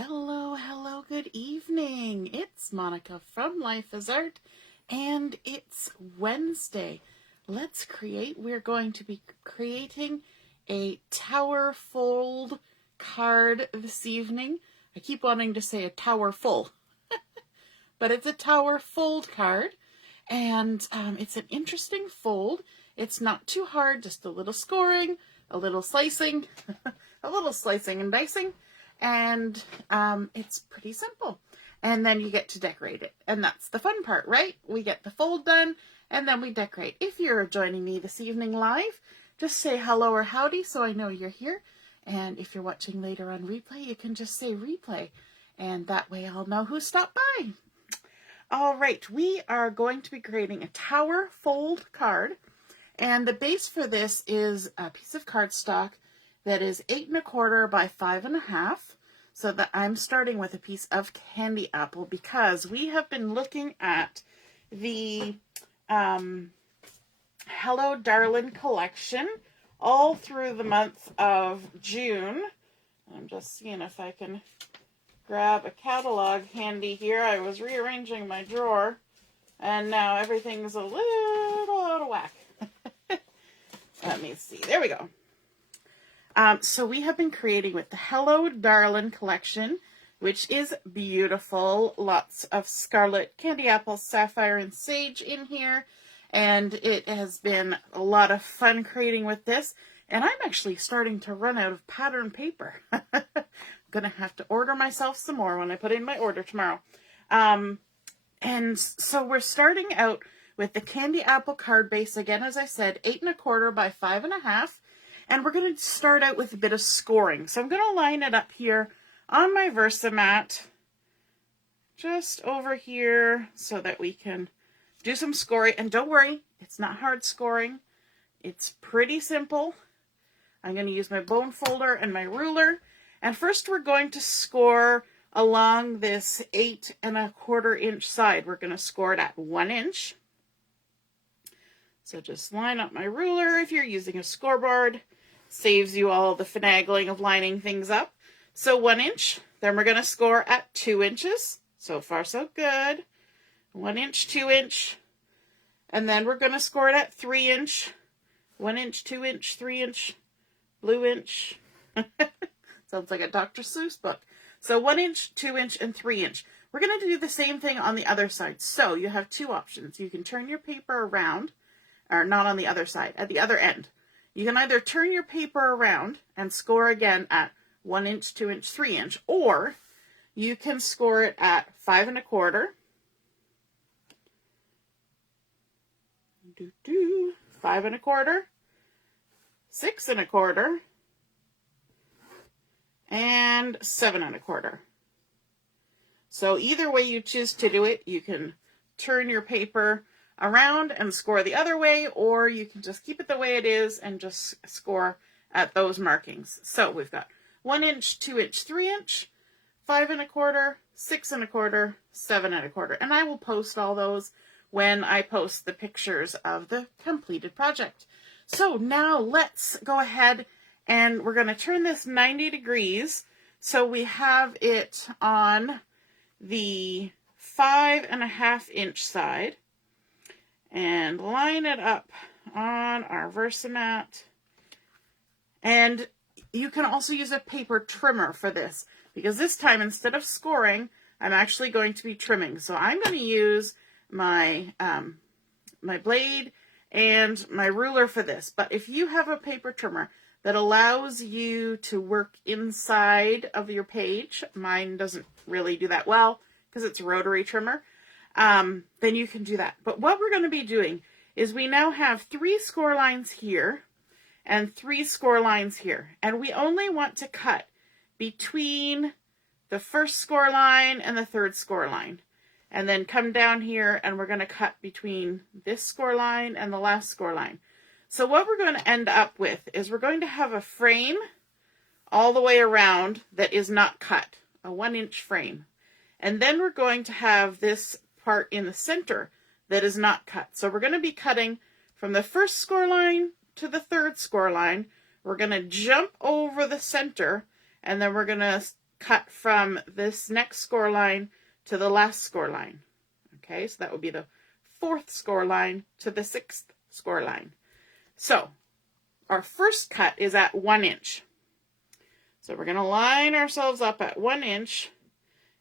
Hello, good evening. It's Monica from Life is Art, and it's Wednesday. We're going to be creating a tower fold card this evening. I keep wanting to say a tower full, but it's a tower fold card, and it's an interesting fold. It's not too hard, just a little scoring, a little slicing, a little slicing and dicing. And it's pretty simple. And then you get to decorate it. And that's the fun part, right? We get the fold done, and then we decorate. If you're joining me this evening live, just say hello or howdy so I know you're here. And if you're watching later on replay, you can just say replay. And that way I'll know who stopped by. All right, we are going to be creating a tower fold card. And the base for this is a piece of cardstock that is 8 1/4 by 5 1/2, so that I'm starting with a piece of candy apple because we have been looking at the Hello Darlin collection all through the month of June. I'm just seeing if I can grab a catalog handy here. I was rearranging my drawer and now everything's a little out of whack. Let me see. There we go. So we have been creating with the Hello Darlin collection, which is beautiful. Lots of scarlet, candy apple, sapphire, and sage in here. And it has been a lot of fun creating with this. And I'm actually starting to run out of pattern paper. I'm going to have to order myself some more when I put in my order tomorrow. And so we're starting out with the candy apple card base. Again, as I said, 8 1/4 by 5 1/2. And we're going to start out with a bit of scoring. So I'm going to line it up here on my Versamat, just over here, so that we can do some scoring. And don't worry, it's not hard scoring. It's pretty simple. I'm going to use my bone folder and my ruler. And first we're going to score along this 8 1/4 inch side. We're going to score it at 1 inch. So just line up my ruler if you're using a scoreboard. Saves you all the finagling of lining things up. So 1 inch. Then we're going to score at 2 inches. So far, so good. 1 inch, 2 inch. And then we're going to score it at 3 inch. 1 inch, 2 inch, 3 inch, blue inch. Sounds like a Dr. Seuss book. So 1 inch, 2 inch, and 3 inch. We're going to do the same thing on the other side. So you have two options. You can turn your paper around, or not on the other side, at the other end. You can either turn your paper around and score again at 1 inch, 2 inch, 3 inch, or you can score it at 5 1/4, 5 1/4, 6 1/4, and 7 1/4. So either way you choose to do it, you can turn your paper around and score the other way, or you can just keep it the way it is and just score at those markings. So we've got 1 inch, 2 inch, 3 inch, 5 1/4, 6 1/4, 7 1/4. And I will post all those when I post the pictures of the completed project. So now let's go ahead and we're going to turn this 90 degrees. So we have it on the 5 1/2 inch side. And line it up on our Versamat. And you can also use a paper trimmer for this, because this time, instead of scoring, I'm actually going to be trimming. So I'm going to use my, my blade and my ruler for this. But if you have a paper trimmer that allows you to work inside of your page, mine doesn't really do that well because it's a rotary trimmer, then you can do that. But what we're going to be doing is we now have 3 score lines here and 3 score lines here. And we only want to cut between the first score line and the third score line. And then come down here and we're going to cut between this score line and the last score line. So what we're going to end up with is we're going to have a frame all the way around that is not cut, a 1 inch frame. And then we're going to have this part in the center that is not cut. So we're going to be cutting from the first score line to the third score line. We're going to jump over the center, and then we're going to cut from this next score line to the last score line. Okay, so that would be the 4th score line to the 6th score line. So our first cut is at 1 inch. So we're going to line ourselves up at 1 inch.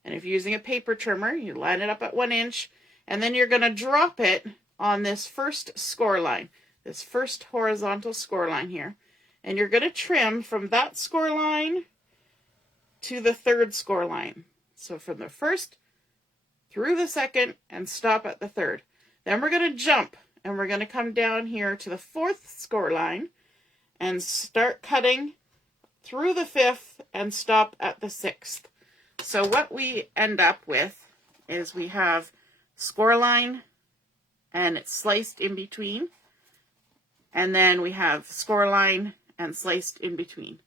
And if you're using a paper trimmer, you line it up at 1 inch. And then you're going to drop it on this first score line, this first horizontal score line here. And you're going to trim from that score line to the 3rd score line. So from the first through the 2nd and stop at the 3rd. Then we're going to jump and we're going to come down here to the 4th score line and start cutting through the 5th and stop at the 6th. So what we end up with is we have score line and it's sliced in between. And then we have score line and sliced in between.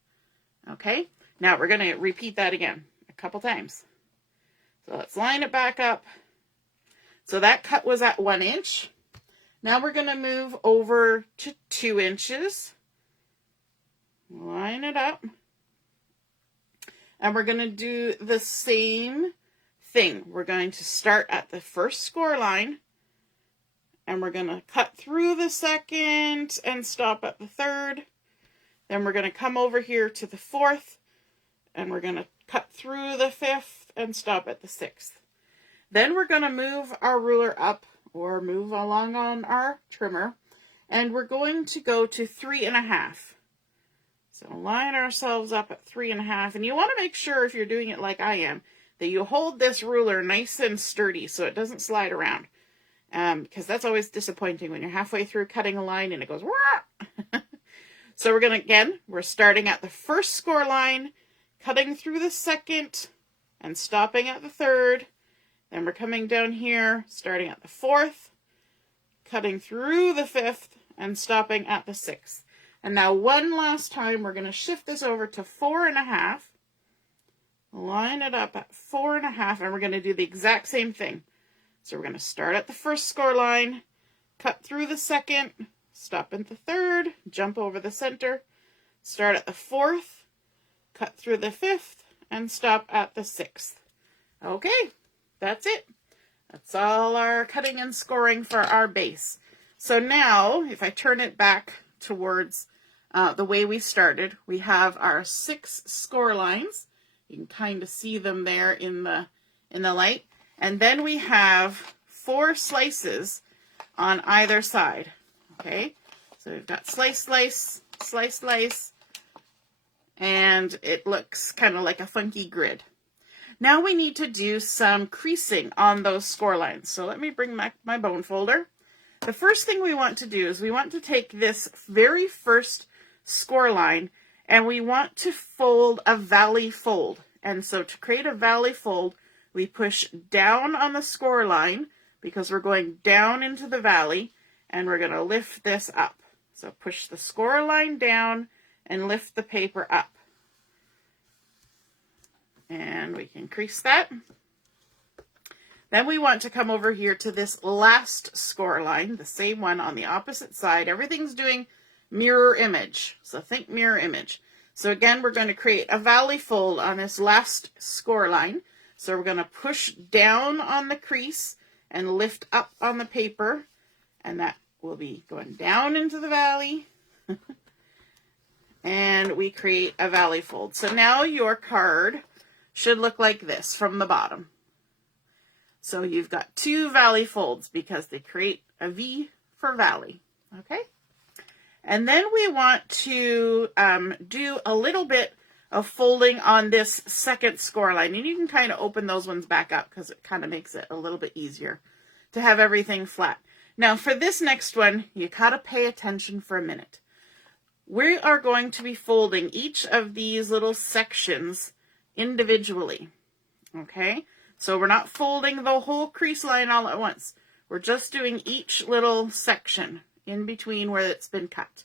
Okay, now we're going to repeat that again a couple times. So let's line it back up. So that cut was at 1 inch. Now we're going to move over to 2 inches. Line it up. And we're going to do the same thing. We're going to start at the first score line. And we're going to cut through the 2nd and stop at the 3rd. Then we're going to come over here to the 4th. And we're going to cut through the 5th and stop at the 6th. Then we're going to move our ruler up or move along on our trimmer. And we're going to go to 3.5. So line ourselves up at 3.5. And you want to make sure, if you're doing it like I am, that you hold this ruler nice and sturdy so it doesn't slide around. Because that's always disappointing when you're halfway through cutting a line and it goes, wah! So we're going to, again, we're starting at the first score line, cutting through the 2nd and stopping at the 3rd. Then we're coming down here, starting at the 4th, cutting through the 5th and stopping at the 6th. And now one last time, we're going to shift this over to 4.5. Line it up at 4.5, and we're going to do the exact same thing. So we're going to start at the first score line, cut through the 2nd, stop at the 3rd, jump over the center, start at the 4th, cut through the 5th, and stop at the 6th. Okay, that's it. That's all our cutting and scoring for our base. So now, if I turn it back towards the way we started, we have our 6 score lines. You can kind of see them there in the light. And then we have 4 slices on either side. Okay, so we've got slice, slice, slice, slice, and it looks kind of like a funky grid. Now we need to do some creasing on those score lines. So let me bring my bone folder. The first thing we want to do is we want to take this very first score line and we want to fold a valley fold. And so to create a valley fold, we push down on the score line because we're going down into the valley, and we're going to lift this up. So push the score line down and lift the paper up. And we can crease that. Then we want to come over here to this last score line, the same one on the opposite side. Everything's doing mirror image. So think mirror image. So again, we're going to create a valley fold on this last score line. So we're going to push down on the crease and lift up on the paper. And that will be going down into the valley. And we create a valley fold. So now your card should look like this from the bottom. So you've got 2 valley folds because they create a V for valley. Okay? And then we want to do a little bit of folding on this second score line. And you can kind of open those ones back up because it kind of makes it a little bit easier to have everything flat. Now for this next one, you gotta pay attention for a minute. We are going to be folding each of these little sections individually. Okay? So we're not folding the whole crease line all at once. We're just doing each little section in between where it's been cut.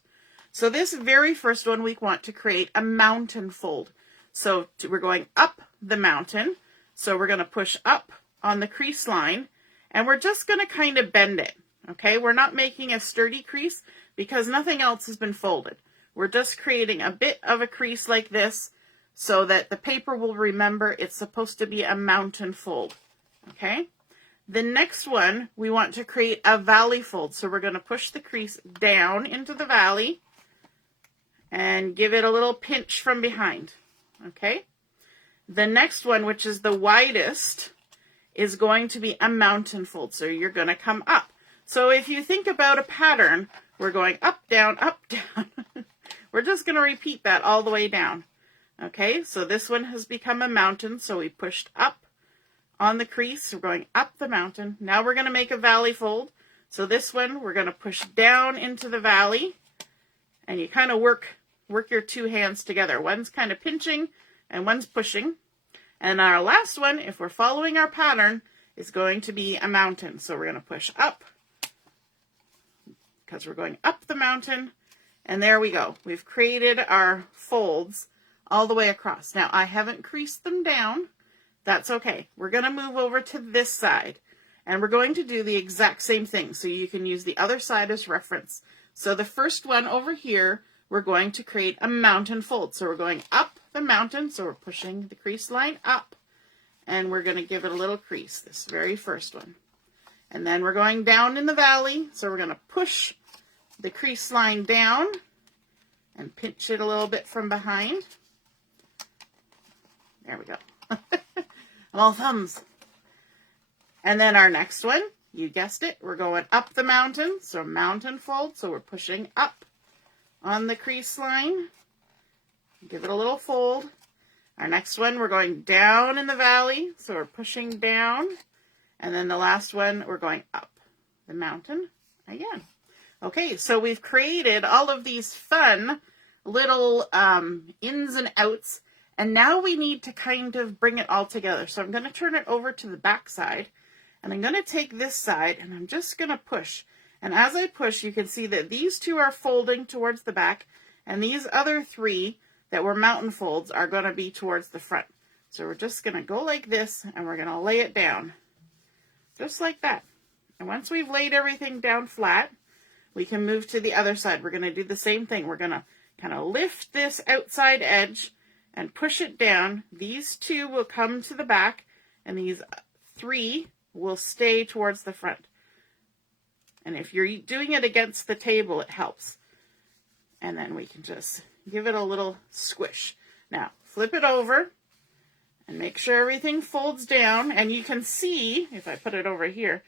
So this very first one, we want to create a mountain fold. So we're going up the mountain. So we're going to push up on the crease line, and we're just going to kind of bend it. Okay, we're not making a sturdy crease because nothing else has been folded. We're just creating a bit of a crease like this so that the paper will remember it's supposed to be a mountain fold. Okay? The next one, we want to create a valley fold. So we're going to push the crease down into the valley and give it a little pinch from behind. Okay? The next one, which is the widest, is going to be a mountain fold. So you're going to come up. So if you think about a pattern, we're going up, down, up, down. We're just going to repeat that all the way down. Okay, so this one has become a mountain, so we pushed up on the crease. We're going up the mountain. Now we're going to make a valley fold. So this one, we're going to push down into the valley, and you kind of work your two hands together. One's kind of pinching, and one's pushing. And our last one, if we're following our pattern, is going to be a mountain. So we're going to push up, because we're going up the mountain, and there we go. We've created our folds all the way across. Now, I haven't creased them down. That's okay. We're going to move over to this side, and we're going to do the exact same thing, so you can use the other side as reference. So the first one over here, we're going to create a mountain fold. So we're going up the mountain, so we're pushing the crease line up, and we're going to give it a little crease, this very first one. And then we're going down in the valley, so we're going to push the crease line down and pinch it a little bit from behind. There we go. I'm all thumbs. And then our next one, you guessed it, we're going up the mountain, so mountain fold, so we're pushing up on the crease line. Give it a little fold. Our next one, we're going down in the valley, so we're pushing down. And then the last one, we're going up the mountain again. Okay, so we've created all of these fun little ins and outs, and now we need to kind of bring it all together. So I'm going to turn it over to the back side, and I'm going to take this side, and I'm just going to push. And as I push, you can see that these two are folding towards the back, and these other three that were mountain folds are going to be towards the front. So we're just going to go like this, and we're going to lay it down, just like that. And once we've laid everything down flat, we can move to the other side. We're going to do the same thing. We're going to kind of lift this outside edge and push it down. These two will come to the back, and these three will stay towards the front. And if you're doing it against the table, it helps. And then we can just give it a little squish. Now, flip it over and make sure everything folds down. And you can see, if I put it over here,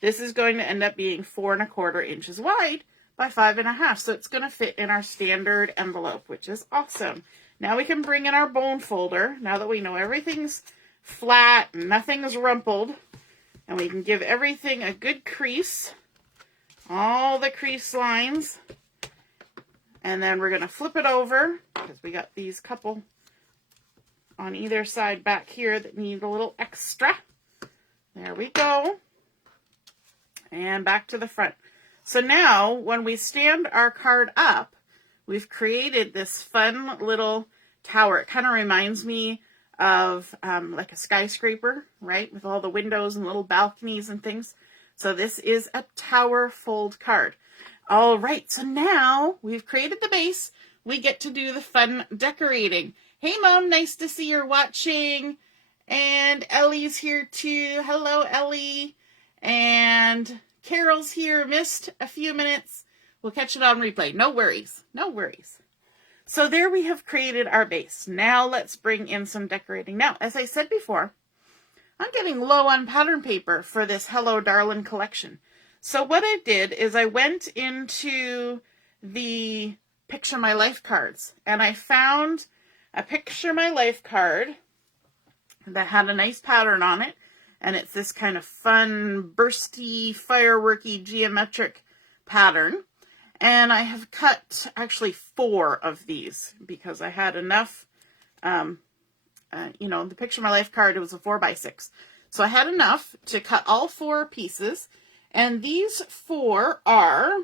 this is going to end up being 4 1/4 inches wide by 5 1/2. So it's going to fit in our standard envelope, which is awesome. Now we can bring in our bone folder, now that we know everything's flat and nothing's rumpled. And we can give everything a good crease, all the crease lines. And then we're going to flip it over, because we got these couple on either side back here that need a little extra. There we go. And back to the front. So now, when we stand our card up, we've created this fun little tower. It kind of reminds me of like a skyscraper, right? With all the windows and little balconies and things. So this is a tower fold card. All right, so now we've created the base. We get to do the fun decorating. Hey, Mom, nice to see you're watching. And Ellie's here too. Hello, Ellie. And Carol's here. Missed a few minutes. We'll catch it on replay. No worries. No worries. So there we have created our base. Now let's bring in some decorating. Now, as I said before, I'm getting low on pattern paper for this Hello Darlin collection. So what I did is I went into the Picture My Life cards, and I found a Picture My Life card that had a nice pattern on it. And it's this kind of fun, bursty, fireworky, geometric pattern. And I have cut actually 4 of these because I had enough, the Picture My Life card, it was a 4x6. So I had enough to cut all 4 pieces. And these 4 are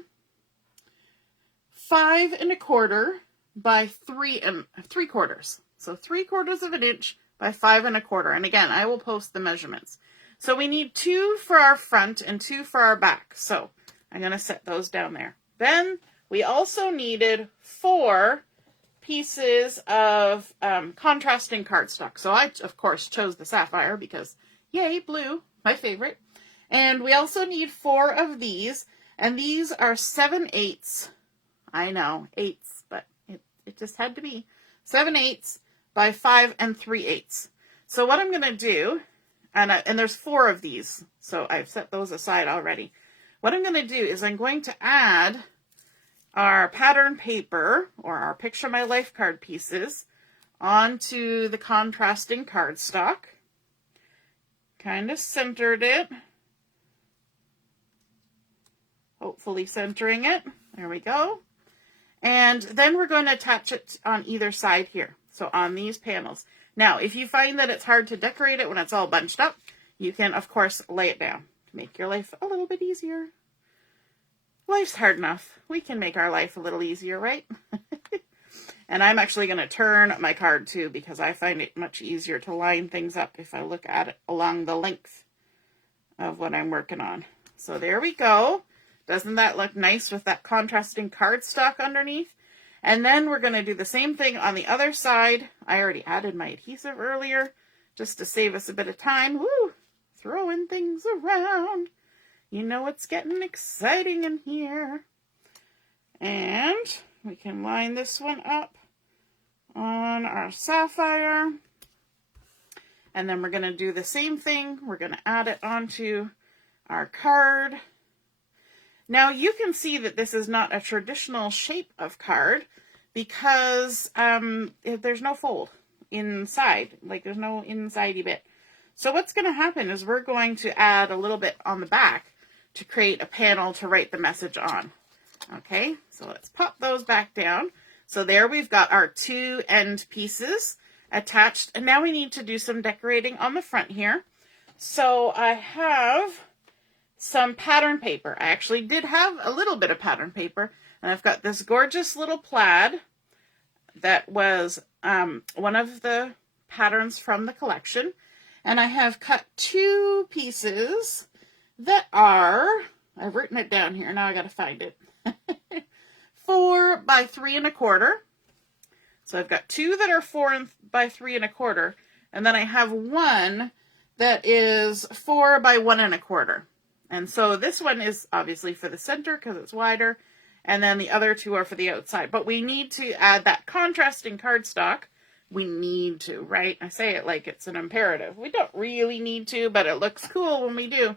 5 1/4 by 3 3/4. So 3/4 of an inch by 5 1/4. And again, I will post the measurements. So we need 2 for our front and 2 for our back. So I'm going to set those down there. Then we also needed 4 pieces of contrasting cardstock. So I, of course, chose the Sapphire because, yay, blue, my favorite. And we also need 4 of these, and these are 7/8. I know, 8s, but it just had to be 7/8 by 5 3/8. So what I'm going to do, and there's 4 of these, so I've set those aside already. What I'm going to do is I'm going to add our pattern paper, or our Picture My Life card pieces, onto the contrasting cardstock. Kind of centered it. Hopefully centering it. There we go. And then we're going to attach it on either side here. So on these panels. Now, if you find that it's hard to decorate it when it's all bunched up, you can, of course, lay it down to make your life a little bit easier. Life's hard enough. We can make our life a little easier, right? And I'm actually going to turn my card too, because I find it much easier to line things up if I look at it along the length of what I'm working on. So there we go. Doesn't that look nice with that contrasting cardstock underneath? And then we're going to do the same thing on the other side. I already added my adhesive earlier, just to save us a bit of time. Woo! Throwing things around. You know it's getting exciting in here. And we can line this one up on our Sapphire. And then we're going to do the same thing. We're going to add it onto our card. Now you can see that this is not a traditional shape of card because there's no fold inside. Like there's no insidey bit. So what's going to happen is we're going to add a little bit on the back to create a panel to write the message on. Okay, so let's pop those back down. So there we've got our 2 end pieces attached. And now we need to do some decorating on the front here. So I have some pattern paper. I actually did have a little bit of pattern paper. And I've got this gorgeous little plaid that was one of the patterns from the collection. And I have cut 2 pieces that are, I've written it down here, now I got to find it, 4 by 3 1/4. So I've got 2 that are 4 by 3 1/4, and then I have one that is 4 by 1 1/4. And so this one is obviously for the center because it's wider, and then the other 2 are for the outside. But we need to add that contrasting cardstock. We need to, right? I say it like it's an imperative. We don't really need to, but it looks cool when we do.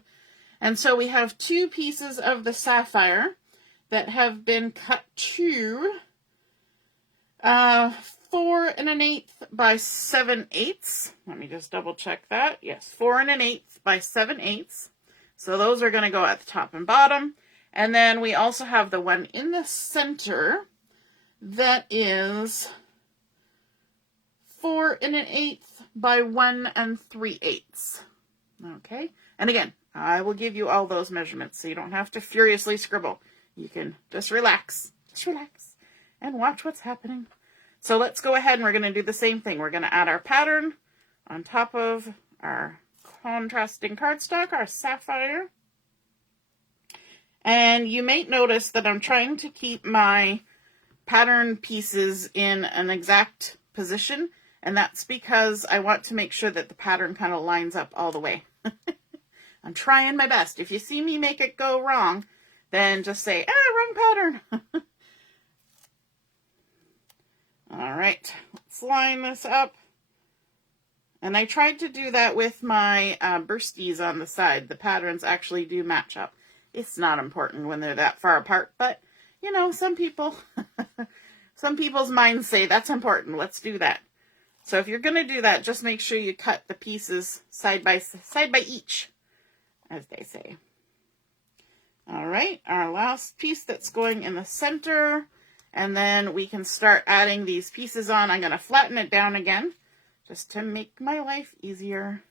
And so we have 2 pieces of the Sapphire that have been cut to 4 1/8 by 7/8. Let me just double check that. Yes, 4 1/8 by 7/8. So those are going to go at the top and bottom. And then we also have the one in the center that is 4 1/8 by 1 3/8. Okay, and again, I will give you all those measurements so you don't have to furiously scribble. You can just relax and watch what's happening. So let's go ahead and we're going to do the same thing. We're going to add our pattern on top of our contrasting cardstock, our Sapphire. And you may notice that I'm trying to keep my pattern pieces in an exact position, and that's because I want to make sure that the pattern kind of lines up all the way. I'm trying my best. If you see me make it go wrong, then just say, wrong pattern. All right, let's line this up. And I tried to do that with my bursties on the side. The patterns actually do match up. It's not important when they're that far apart, but, you know, some people, some people's minds say that's important. Let's do that. So if you're going to do that, just make sure you cut the pieces side by each, as they say. All right, our last piece that's going in the center, and then we can start adding these pieces on. I'm going to flatten it down again, just to make my life easier.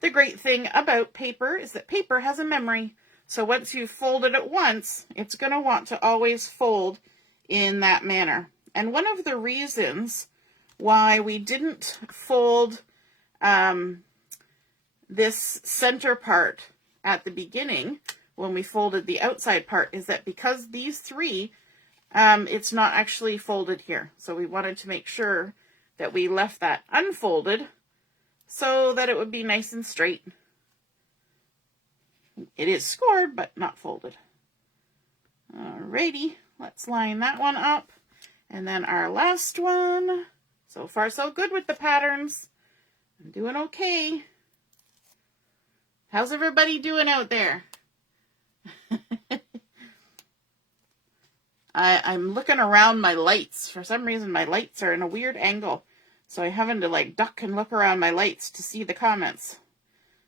The great thing about paper is that paper has a memory. So once you've folded it once, it's going to want to always fold in that manner. And one of the reasons why we didn't fold this center part at the beginning when we folded the outside part is that because these 3 it's not actually folded here. So we wanted to make sure that we left that unfolded so that it would be nice and straight. It is scored, but not folded. Alrighty, let's line that one up. And then our last one. So far, so good with the patterns. I'm doing okay. How's everybody doing out there? I'm looking around my lights. For some reason, my lights are in a weird angle. So I'm having to like duck and look around my lights to see the comments.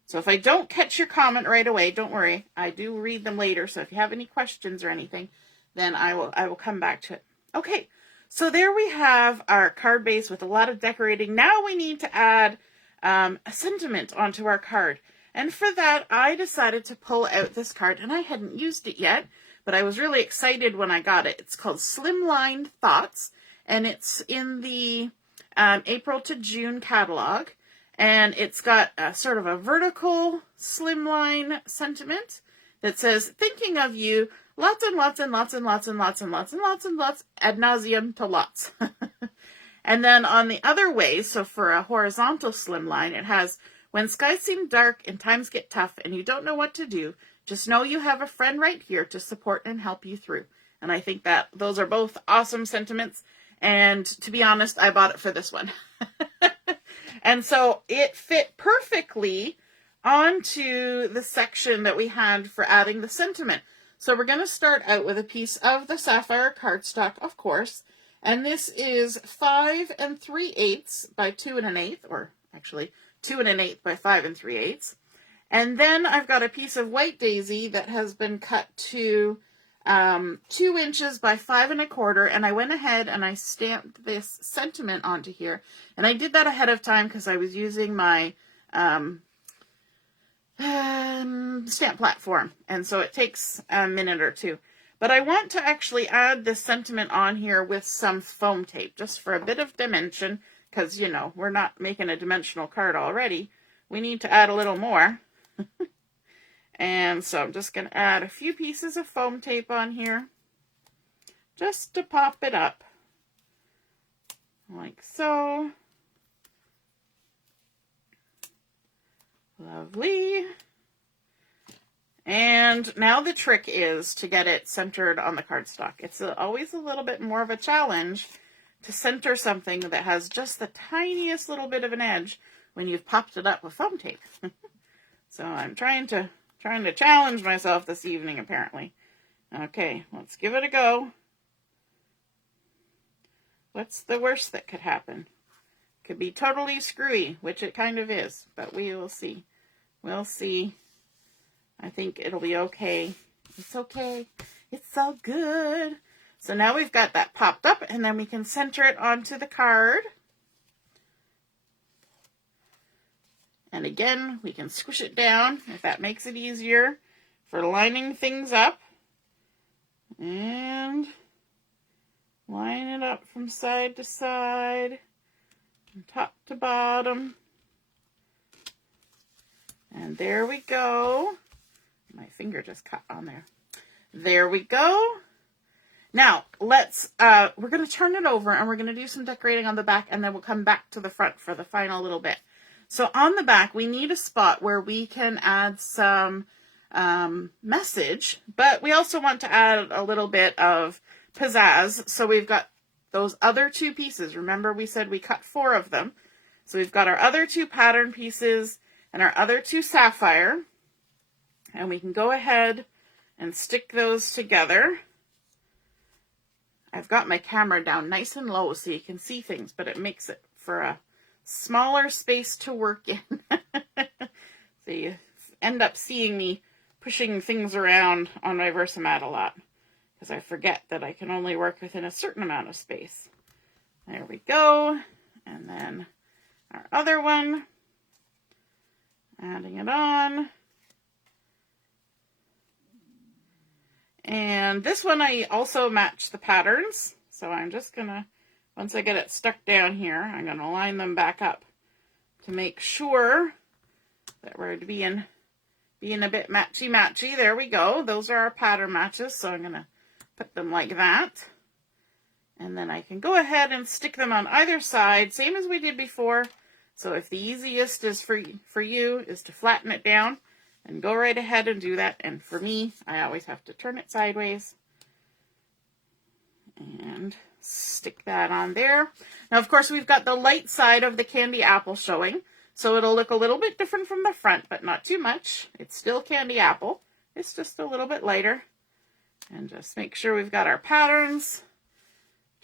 So if I don't catch your comment right away, don't worry. I do read them later. So if you have any questions or anything, then I will come back to it. Okay, so there we have our card base with a lot of decorating. Now we need to add a sentiment onto our card. And for that, I decided to pull out this card, and I hadn't used it yet, but I was really excited when I got it. It's called Slimline Thoughts, and it's in the April to June catalog. And it's got a sort of a vertical slimline sentiment that says, thinking of you, lots and lots and lots and lots and lots and lots and lots and lots, ad nauseum to lots. And then on the other way, so for a horizontal slimline, it has, when skies seem dark and times get tough and you don't know what to do, just know you have a friend right here to support and help you through. And I think that those are both awesome sentiments. And to be honest, I bought it for this one. And so it fit perfectly onto the section that we had for adding the sentiment. So we're going to start out with a piece of the Sapphire cardstock, of course. And this is 5 3/8 by 2 1/8, or actually 2 1/8 by 5 3/8. And then I've got a piece of white daisy that has been cut to 2 inches by 5 1/4, and I went ahead and I stamped this sentiment onto here. And I did that ahead of time because I was using my stamp platform, and so it takes a minute or two. But I want to actually add this sentiment on here with some foam tape, just for a bit of dimension, because, you know, we're not making a dimensional card already. We need to add a little more. And so I'm just going to add a few pieces of foam tape on here, just to pop it up, like so. Lovely. And now the trick is to get it centered on the cardstock. It's always a little bit more of a challenge to center something that has just the tiniest little bit of an edge when you've popped it up with foam tape. So I'm trying to challenge myself this evening, apparently. Okay, let's give it a go. What's the worst that could happen? Could be totally screwy, which it kind of is, but we will see. We'll see. I think it'll be okay. It's okay. It's all good. So now we've got that popped up, and then we can center it onto the card. And again, we can squish it down if that makes it easier for lining things up. And line it up from side to side, from top to bottom. And there we go. My finger just cut on there. There we go. Now, let's, we're going to turn it over and we're going to do some decorating on the back, and then we'll come back to the front for the final little bit. So on the back, we need a spot where we can add some message, but we also want to add a little bit of pizzazz. So we've got those other 2 pieces. Remember, we said we cut 4 of them. So we've got our other 2 pattern pieces and our other 2 sapphire. And we can go ahead and stick those together. I've got my camera down nice and low so you can see things, but it makes it for a smaller space to work in. So you end up seeing me pushing things around on my Versamat a lot, because I forget that I can only work within a certain amount of space. There we go. And then our other one, adding it on. And this one I also match the patterns. So I'm just going to, once I get it stuck down here, I'm going to line them back up to make sure that we're being a bit matchy-matchy. There we go. Those are our pattern matches. So I'm going to put them like that. And then I can go ahead and stick them on either side, same as we did before. So if the easiest is for you is to flatten it down, and go right ahead and do that. And for me, I always have to turn it sideways and stick that on there. Now, of course, we've got the light side of the candy apple showing, so it'll look a little bit different from the front, but not too much. It's still candy apple. It's just a little bit lighter. And just make sure we've got our patterns.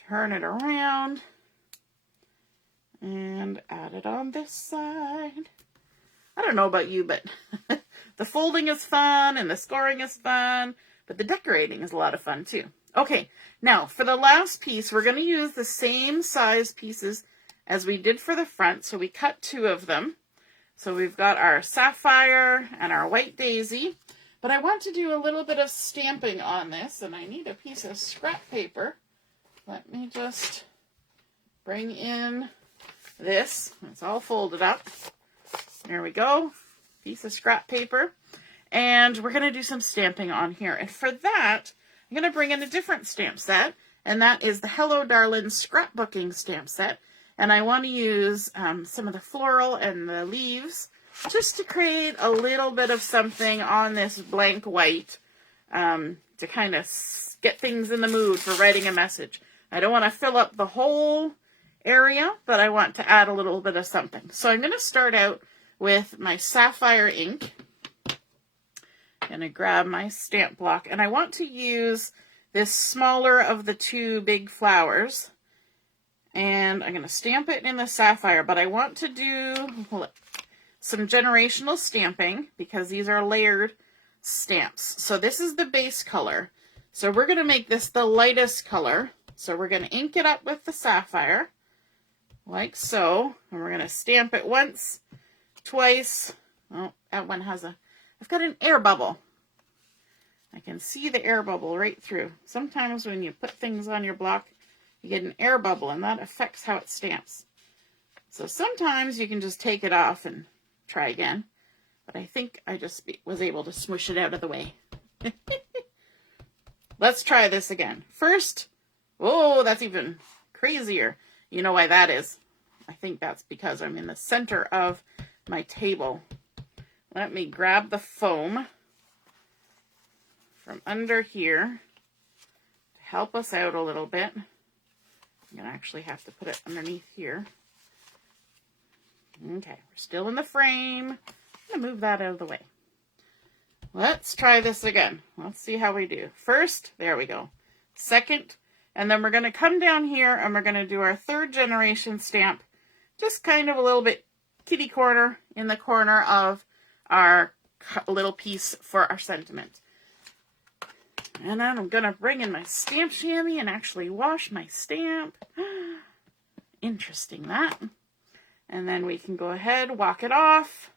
Turn it around and add it on this side. I don't know about you, but the folding is fun and the scoring is fun, but the decorating is a lot of fun too. Okay, now for the last piece, we're going to use the same size pieces as we did for the front. So we cut 2 of them. So we've got our Sapphire and our White Daisy, but I want to do a little bit of stamping on this, and I need a piece of scrap paper. Let me just bring in this. It's all folded up. There we go. Piece of scrap paper. And we're going to do some stamping on here. And for that, I'm going to bring in a different stamp set. And that is the Hello Darlin scrapbooking stamp set. And I want to use some of the floral and the leaves just to create a little bit of something on this blank white to kind of get things in the mood for writing a message. I don't want to fill up the whole area, but I want to add a little bit of something. So I'm going to start out with my Sapphire ink. I'm going to grab my stamp block, and I want to use this smaller of the 2 big flowers. And I'm going to stamp it in the Sapphire, but I want to do some generational stamping because these are layered stamps. So this is the base color. So we're going to make this the lightest color. So we're going to ink it up with the Sapphire, like so. And we're going to stamp it once, twice. Oh, that one has I've got an air bubble. I can see the air bubble right through. Sometimes when you put things on your block, you get an air bubble, and that affects how it stamps. So sometimes you can just take it off and try again. But I think I just was able to smush it out of the way. Let's try this again. First, oh, that's even crazier. You know why that is? I think that's because I'm in the center of my table. Let me grab the foam from under here to help us out a little bit. I'm going to actually have to put it underneath here. Okay, we're still in the frame. I'm going to move that out of the way. Let's try this again. Let's see how we do. First, there we go. Second, and then we're going to come down here and we're going to do our 3rd generation stamp. Just kind of a little bit kitty corner in the corner of our little piece for our sentiment. And then I'm going to bring in my stamp chamois and actually wash my stamp. Interesting, that. And then we can go ahead, walk it off,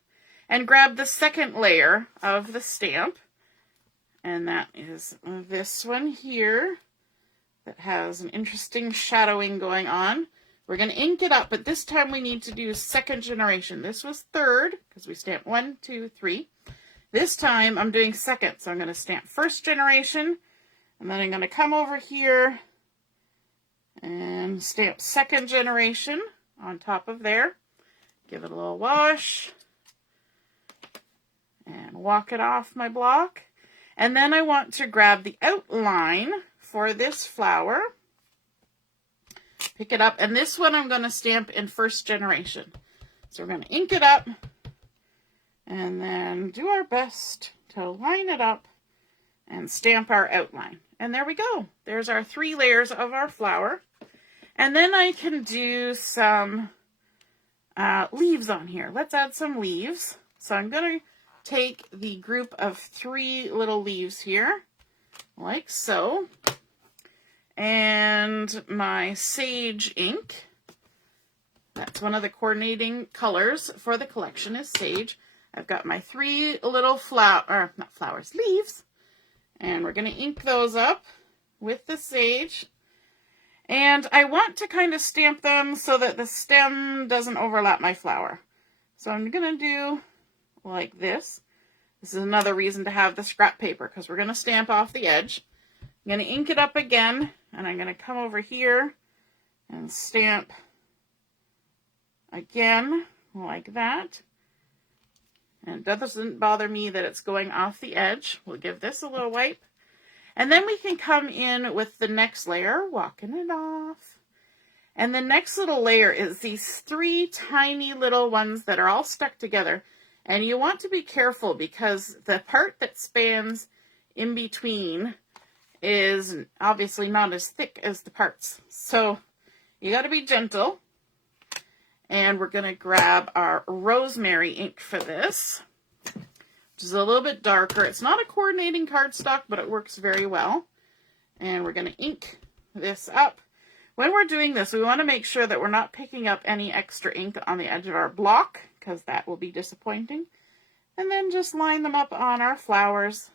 and grab the 2nd layer of the stamp. And that is this one here that has an interesting shadowing going on. We're going to ink it up, but this time we need to do 2nd generation. This was 3rd, because we stamped 1, 2, 3. This time I'm doing 2nd, so I'm going to stamp 1st generation, and then I'm going to come over here and stamp 2nd generation on top of there. Give it a little wash, and walk it off my block. And then I want to grab the outline for this flower. Pick it up, and this one I'm going to stamp in 1st generation. So we're going to ink it up, and then do our best to line it up and stamp our outline. And there we go. There's our 3 layers of our flower. And then I can do some leaves on here. Let's add some leaves. So I'm going to take the group of 3 little leaves here, like so. And my sage ink, that's one of the coordinating colors for the collection is sage. I've got my 3 little leaves, and we're going to ink those up with the sage. And I want to kind of stamp them so that the stem doesn't overlap my flower. So I'm going to do like this. This is another reason to have the scrap paper, because we're going to stamp off the edge. I'm going to ink it up again And I'm going to come over here and stamp again like that. And that doesn't bother me that it's going off the edge. We'll give this a little wipe. And then we can come in with the next layer, walking it off. And the next little layer is these 3 tiny little ones that are all stuck together. And you want to be careful because the part that spans in between is obviously not as thick as the parts. So you got to be gentle. And we're going to grab our Rosemary ink for this, which is a little bit darker. It's not a coordinating cardstock, but it works very well. And we're going to ink this up. When we're doing this, we want to make sure that we're not picking up any extra ink on the edge of our block, because that will be disappointing. And then just line them up on our flowers.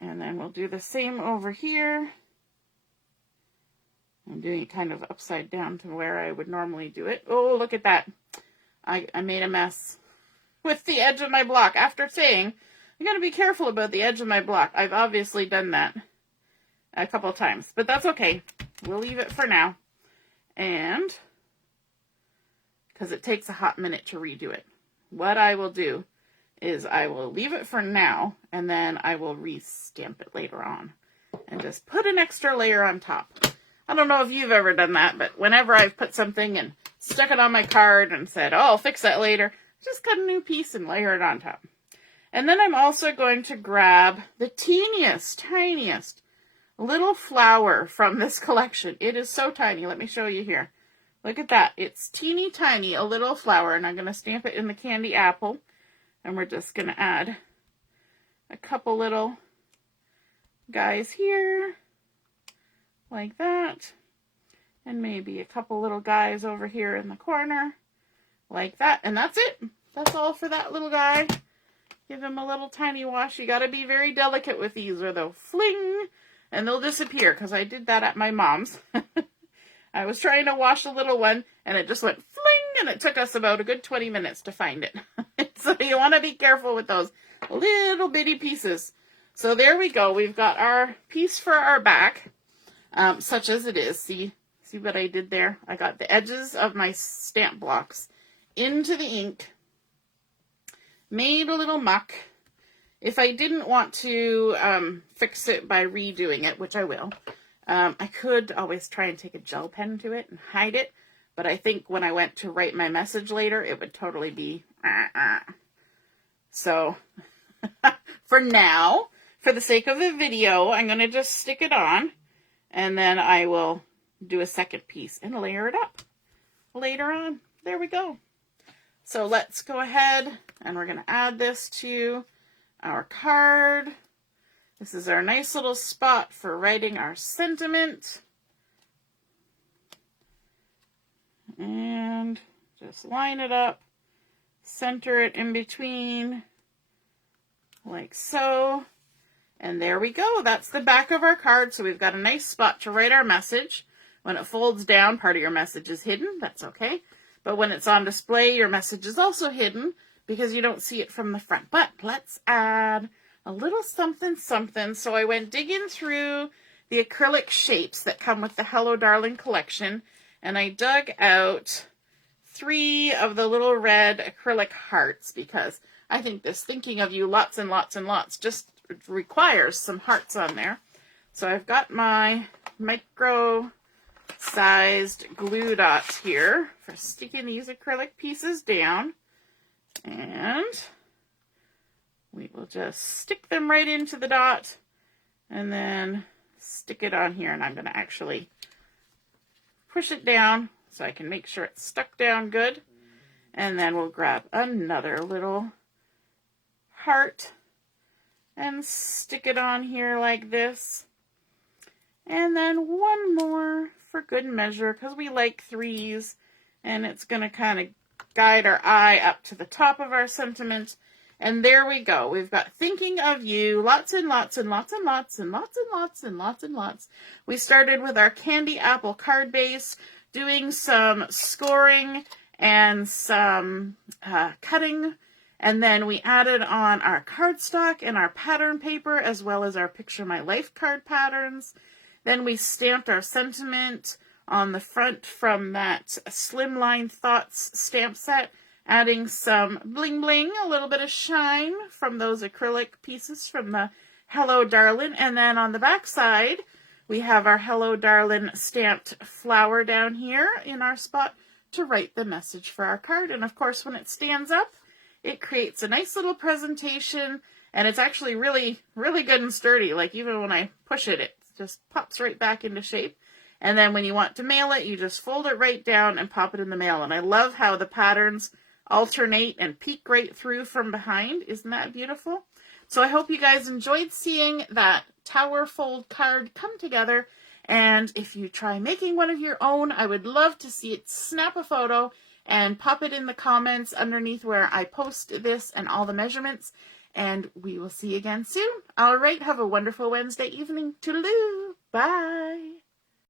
And then we'll do the same over here. I'm doing it kind of upside down to where I would normally do it. Oh, look at that. I made a mess with the edge of my block. After saying, I'm going to be careful about the edge of my block. I've obviously done that a couple of times, but that's okay. We'll leave it for now. And because it takes a hot minute to redo it. What I will do is I will leave it for now, and then I will re-stamp it later on and just put an extra layer on top. I don't know if you've ever done that, but whenever I've put something and stuck it on my card and said, oh, I'll fix that later, just cut a new piece and layer it on top. And then I'm also going to grab the teeniest, tiniest little flower from this collection. It is so tiny. Let me show you here. Look at that. It's teeny tiny, a little flower, and I'm going to stamp it in the candy apple. And we're just going to add a couple little guys here. Like that, and maybe a couple little guys over here in the corner, like that, and that's it. That's all for that little guy. Give him a little tiny wash. You got to be very delicate with these, or they'll fling, and they'll disappear, because I did that at my mom's. I was trying to wash a little one, and it just went fling, and it took us about a good 20 minutes to find it. So you want to be careful with those little bitty pieces. So there we go. We've got our piece for our back. Such as it is. See what I did there? I got the edges of my stamp blocks into the ink, made a little muck. If I didn't want to fix it by redoing it, which I will, I could always try and take a gel pen to it and hide it, but I think when I went to write my message later, it would totally be So, for now, for the sake of the video, I'm going to just stick it on. And then I will do a second piece and layer it up later on. There we go. So let's go ahead and we're going to add this to our card. This is our nice little spot for writing our sentiment. And just line it up, center it in between, like so. And there we go. That's the back of our card. So we've got a nice spot to write our message. When it folds down, part of your message is hidden. That's okay. But when it's on display, your message is also hidden because you don't see it from the front. But let's add a little something, something. So I went digging through the acrylic shapes that come with the Hello Darlin collection. And I dug out 3 of the little red acrylic hearts because I think this thinking of you lots and lots and lots just requires some hearts on there. So I've got my micro sized glue dots here for sticking these acrylic pieces down, and we will just stick them right into the dot and then stick it on here. And I'm going to actually push it down so I can make sure it's stuck down good, and then we'll grab another little heart and stick it on here like this. And then one more for good measure, because we like 3s, and it's going to kind of guide our eye up to the top of our sentiment. And there we go. We've got thinking of you, lots and lots and lots and lots and lots and lots and lots and lots. We started with our candy apple card base, doing some scoring and some cutting. And then we added on our cardstock and our pattern paper, as well as our Picture My Life card patterns. Then we stamped our sentiment on the front from that Slimline Thoughts stamp set, adding some bling bling, a little bit of shine from those acrylic pieces from the Hello Darlin. And then on the back side, we have our Hello Darlin stamped flower down here in our spot to write the message for our card. And of course, when it stands up, it creates a nice little presentation, and it's actually really, really good and sturdy. Like even when I push it, it just pops right back into shape. And then when you want to mail it, you just fold it right down and pop it in the mail. And I love how the patterns alternate and peek right through from behind. Isn't that beautiful? So I hope you guys enjoyed seeing that tower fold card come together. And if you try making one of your own, I would love to see it. Snap a photo and pop it in the comments underneath where I post this and all the measurements. And we will see you again soon. All right, have a wonderful Wednesday evening. Toodaloo. Bye.